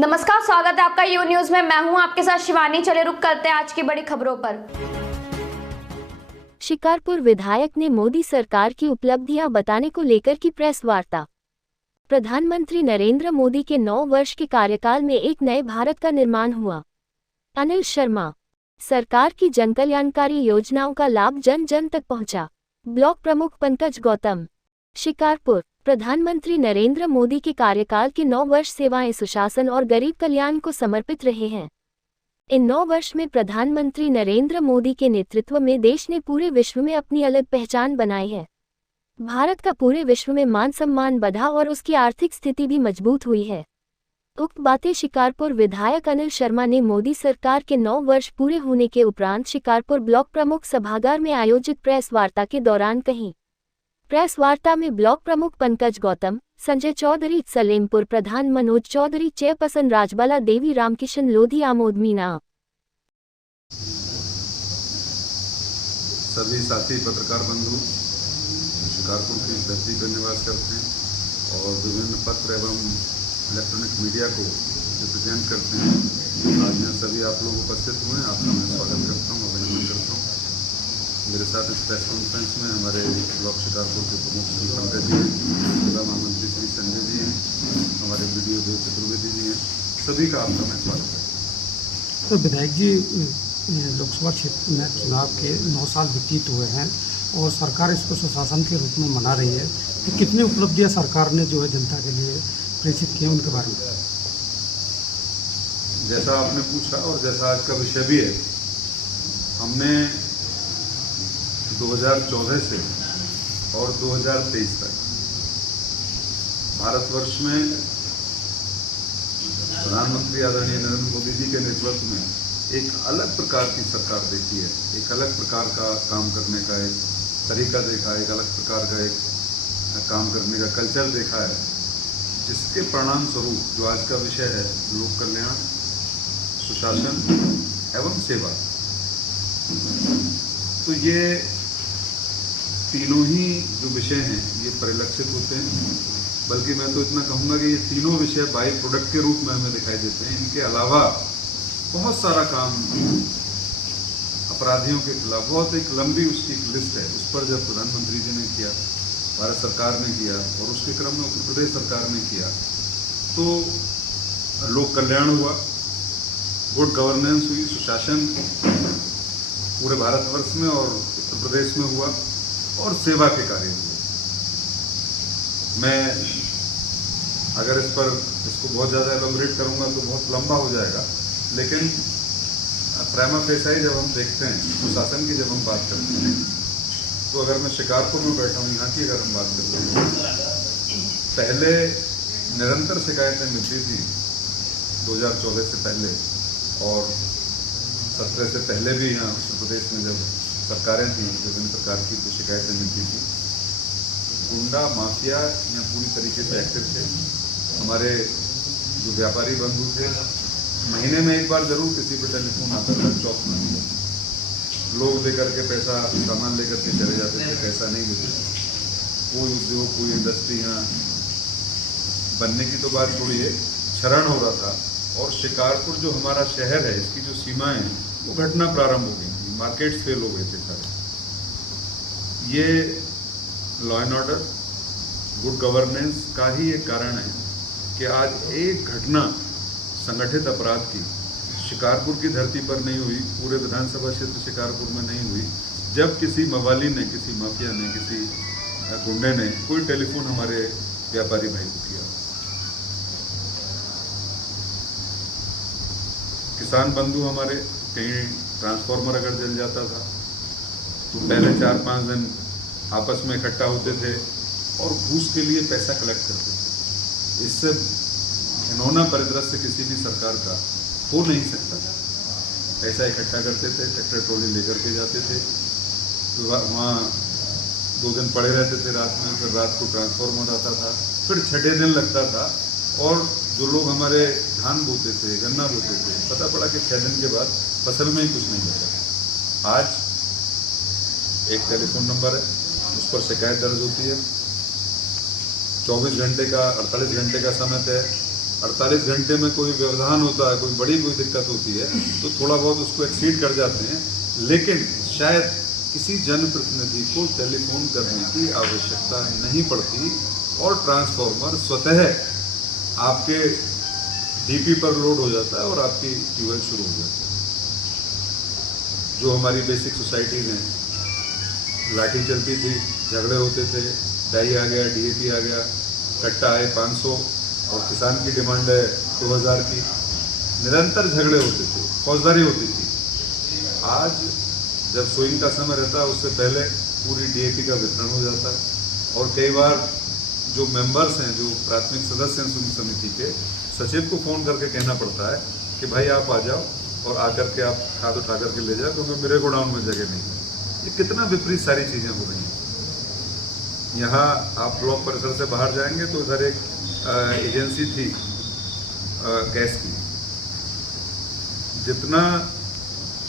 नमस्कार, स्वागत है आपका यू न्यूज में। मैं हूं आपके साथ शिवानी। चले रुक करते हैं आज की बड़ी खबरों पर। शिकारपुर विधायक ने मोदी सरकार की उपलब्धियां बताने को लेकर की प्रेस वार्ता। प्रधानमंत्री नरेंद्र मोदी के 9 वर्ष के कार्यकाल में एक नए भारत का निर्माण हुआ। अनिल शर्मा। सरकार की जनकल्याणकारी योजनाओं का लाभ जन जन तक पहुंचा। ब्लॉक प्रमुख पंकज गौतम। शिकारपुर। प्रधानमंत्री नरेंद्र मोदी के कार्यकाल के 9 वर्ष सेवाएं, सुशासन और गरीब कल्याण को समर्पित रहे हैं। इन 9 वर्ष में प्रधानमंत्री नरेंद्र मोदी के नेतृत्व में देश ने पूरे विश्व में अपनी अलग पहचान बनाई है। भारत का पूरे विश्व में मान सम्मान बढ़ा और उसकी आर्थिक स्थिति भी मजबूत हुई है। उक्त बातें शिकारपुर विधायक अनिल शर्मा ने मोदी सरकार के 9 वर्ष पूरे होने के उपरांत शिकारपुर ब्लॉक प्रमुख सभागार में आयोजित प्रेस वार्ता के दौरान कही। प्रेस वार्ता में ब्लॉक प्रमुख पंकज गौतम, संजय चौधरी, सलेमपुर प्रधान मनोज चौधरी, चेयरपर्सन राजबाला देवी, रामकिशन लोधी, आमोद मीना। सभी साथी पत्रकार बंधु शिकारपुर की धरती पर निवास करते हैं और विभिन्न पत्र एवं इलेक्ट्रॉनिक मीडिया को रिप्रेजेंट करते हैं। आज यहाँ सभी आप लोग उपस्थित हुए हैं, आपका मैं स्वागत करता हूँ, अभिनंदन करता हूँ। मेरे साथ इस प्रेस कॉन्फ्रेंस में हमारे ब्लॉक शिकारपुर के प्रमुख श्री पंकज जी हैं, जिला महामंत्री श्री संजय जी हैं, हमारे वीडियो देव चतुर्वेदी जी हैं, सभी का आपका मैं स्वागत करता हूँ। तो विधायक जी, लोकसभा क्षेत्र में चुनाव के 9 साल व्यतीत हुए हैं और सरकार इसको सुशासन के रूप में मना रही है, तो कितनी उपलब्धियां सरकार ने जो है जनता के लिए प्रेषित की है, उनके बारे में? जैसा आपने पूछा और जैसा आज का विषय भी है, हमने 2014 से और 2023 तक भारतवर्ष में प्रधानमंत्री आदरणीय नरेंद्र मोदी जी के नेतृत्व में एक अलग प्रकार की सरकार देखी है। एक अलग प्रकार का काम करने का एक तरीका देखा है, एक अलग प्रकार का एक काम करने का कल्चर देखा है, जिसके परिणाम स्वरूप जो आज का विषय है, लोक कल्याण, सुशासन एवं सेवा, तो ये तीनों ही जो विषय हैं ये परिलक्षित होते हैं। बल्कि मैं तो इतना कहूँगा कि ये तीनों विषय बाई प्रोडक्ट के रूप में हमें दिखाई देते हैं। इनके अलावा बहुत सारा काम अपराधियों के खिलाफ, बहुत एक लंबी उसकी एक लिस्ट है, उस पर जब प्रधानमंत्री जी ने किया, भारत सरकार ने किया और उसके क्रम में उत्तर प्रदेश सरकार ने किया, तो लोक कल्याण हुआ, गुड गवर्नेंस हुई, सुशासन पूरे भारतवर्ष में और उत्तर प्रदेश में हुआ और सेवा के कार्य हुए। मैं अगर इसको बहुत ज़्यादा एलोबरेट करूंगा तो बहुत लंबा हो जाएगा, लेकिन प्रेमा फेसाई जब हम देखते हैं, सुशासन की जब हम बात करते हैं, तो अगर मैं शिकारपुर में बैठा हूँ, यहाँ की अगर हम बात करते हैं, पहले निरंतर शिकायतें मिलती थी 2014 से पहले और 17 से पहले भी यहाँ उत्तर प्रदेश में जब सरकारें थी, विभिन्न प्रकार की तो शिकायतें मिलती थी। गुंडा माफिया यहाँ पूरी तरीके से एक्टिव थे। हमारे जो व्यापारी बंधु थे, महीने में एक बार जरूर किसी पे टेलीफोन आता था, चौथ में लोग लेकर के पैसा सामान लेकर के चले जाते थे, पैसा नहीं देते। कोई उद्योग, कोई इंडस्ट्री यहाँ बनने की तो बात थोड़ी है, क्षरण हो रहा था। और शिकारपुर जो हमारा शहर है, इसकी जो सीमाएं, वो घटना प्रारंभ हो गई थी, मार्केट्स फेल हो गए थे सारे। ये law and order, good governance का ही एक कारण है कि आज एक घटना संगठित अपराध की शिकारपुर की धरती पर नहीं हुई, पूरे विधानसभा क्षेत्र शिकारपुर में नहीं हुई, जब किसी मवाली ने, किसी माफिया ने, किसी गुंडे ने कोई टेलीफोन हमारे व्यापारी भाई को किया। किसान बंधु हमारे, कहीं ट्रांसफार्मर अगर जल जाता था तो पहले 4-5 दिन आपस में इकट्ठा होते थे और घूस के लिए पैसा कलेक्ट करते थे। इससे घिनौना परिदृश्य किसी भी सरकार का हो नहीं सकता। पैसा इकट्ठा करते थे, ट्रैक्टर ट्रॉली लेकर के जाते थे, तो वहाँ 2 दिन पड़े रहते थे रात में, फिर रात को ट्रांसफार्मर आता था, फिर छठे दिन लगता था। और जो लोग हमारे धान बोते थे, गन्ना बोते थे, पता पड़ा कि 6 दिन के बाद फसल में ही कुछ नहीं बचा। आज एक टेलीफोन नंबर है, उस पर शिकायत दर्ज होती है, 24 घंटे का 48 घंटे का समय तय, 48 घंटे में कोई व्यवधान होता है, कोई दिक्कत होती है तो थोड़ा बहुत उसको एक्सीड कर जाते हैं, लेकिन शायद किसी जनप्रतिनिधि को टेलीफोन करने की आवश्यकता नहीं पड़ती और ट्रांसफार्मर स्वतः आपके डीपी पर लोड हो जाता है और आपकी ट्यूबवेल शुरू हो जाती है। जो हमारी बेसिक सोसाइटीज हैं, लाठी चलती थी, झगड़े होते थे, डाई आ गया, डीएपी आ गया, कट्टा है 500 और किसान की डिमांड है 2000 की, निरंतर झगड़े होते थे, फौजदारी होती थी। आज जब सोइंग का समय रहता है उससे पहले पूरी डीएपी का वितरण हो जाता है और कई बार जो मेंबर्स हैं, जो प्राथमिक सदस्य हैं सोइंग समिति के, सचिव को फ़ोन करके कहना पड़ता है कि भाई आप आ जाओ और आकर के आप खाद उठा करके ले जाओ क्योंकि मेरे गोडाउन में जगह नहीं है। ये कितना विपरीत सारी चीज़ें हो रही हैं। यहाँ आप ब्लॉक परिसर से बाहर जाएंगे तो इधर एक एजेंसी थी गैस की, जितना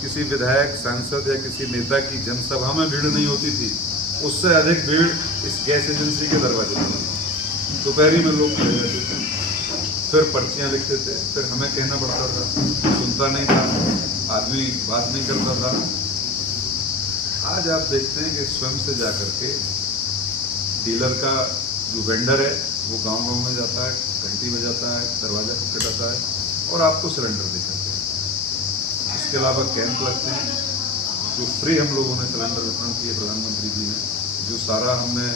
किसी विधायक, सांसद या किसी नेता की जनसभा में भीड़ नहीं होती थी, उससे अधिक भीड़ इस गैस एजेंसी के दरवाजे पर थी। दोपहरी में लोग खड़े रहते थे, फिर पर्चियाँ लिखते थे, फिर हमें कहना पड़ता था, सुनता नहीं था, आदमी बात नहीं करता था। आज आप देखते हैं कि स्वयं से जाकर के डीलर का जो वेंडर है वो गांव-गांव में जाता है, घंटी बजाता है, दरवाजा खटखटाता है और आपको सिलेंडर देकर के। इसके अलावा कैंप लगते हैं, जो फ्री हम लोगों ने सिलेंडर वितरण किए प्रधानमंत्री जी ने, जो सारा हमने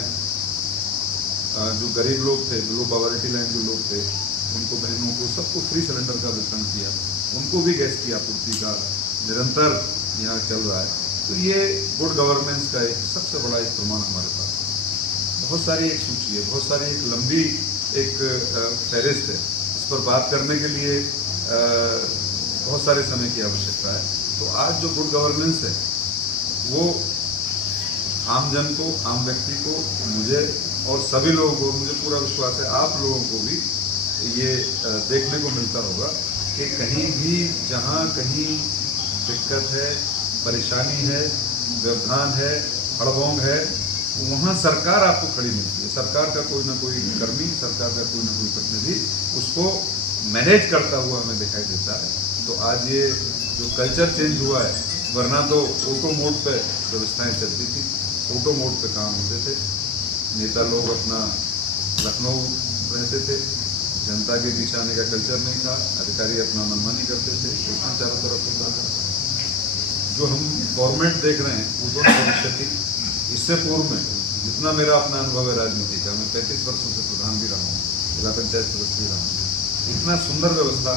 जो गरीब लोग थे, लो पॉवर्टी लाइन जो लोग थे, उनको, बहनों को, सबको फ्री सिलेंडर का वितरण किया। उनको भी गैस की आपूर्ति का निरंतर यहाँ चल रहा है। तो ये गुड गवर्नेंस का एक सबसे बड़ा एक प्रमाण हमारे पास है। बहुत सारी एक सूची है, बहुत सारी एक लंबी एक फहरिस्त है, इस पर बात करने के लिए बहुत सारे समय की आवश्यकता है। तो आज जो गुड गवर्नेंस है वो आम जन को, आम व्यक्ति को, मुझे और सभी लोगों को, मुझे पूरा विश्वास है आप लोगों को भी ये देखने को मिलता होगा कि कहीं भी जहाँ कहीं दिक्कत है, परेशानी है, व्यवधान है, हड़बोंग है, वहाँ सरकार आपको खड़ी मिलती है। सरकार का कोई ना कोई कर्मी, सरकार का कोई ना कोई प्रतिनिधि उसको मैनेज करता हुआ हमें दिखाई देता है। तो आज ये जो कल्चर चेंज हुआ है, वरना तो ऑटो मोड पे व्यवस्थाएं चलती थी, ऑटो मोड पे काम होते थे, नेता लोग अपना लखनऊ रहते थे, जनता के बीच आने का कल्चर नहीं था, अधिकारी अपना मनमानी करते थे, शोषण चारों तरफ होता था। जो हम फॉर्मेट देख रहे हैं वो दोनों भविष्य की, इससे पूर्व में जितना मेरा अपना अनुभव है राजनीति का, मैं 35 वर्षों से प्रधान भी रहा हूँ, जिला पंचायत सदस्य भी रहा हूँ, इतना सुंदर व्यवस्था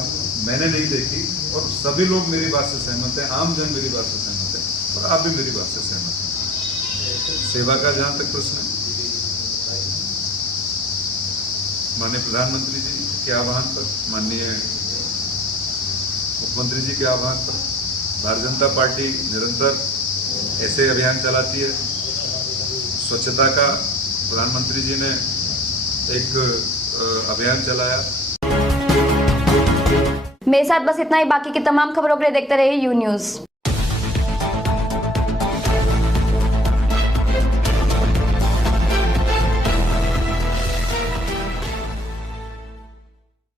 मैंने नहीं देखी और सभी लोग मेरी बात से सहमत हैं, आम जन मेरी बात से सहमत है और आप भी मेरी बात से सहमत हैं। सेवा का जहाँ तक प्रश्न है, माननीय प्रधानमंत्री जी के आह्वान पर, माननीय मुख्यमंत्री जी के आह्वान पर भारतीय जनता पार्टी निरंतर ऐसे अभियान चलाती है। स्वच्छता का प्रधानमंत्री जी ने एक अभियान चलाया। मेरे साथ बस इतना ही। बाकी की तमाम खबरों के लिए देखते रहिए यू न्यूज़।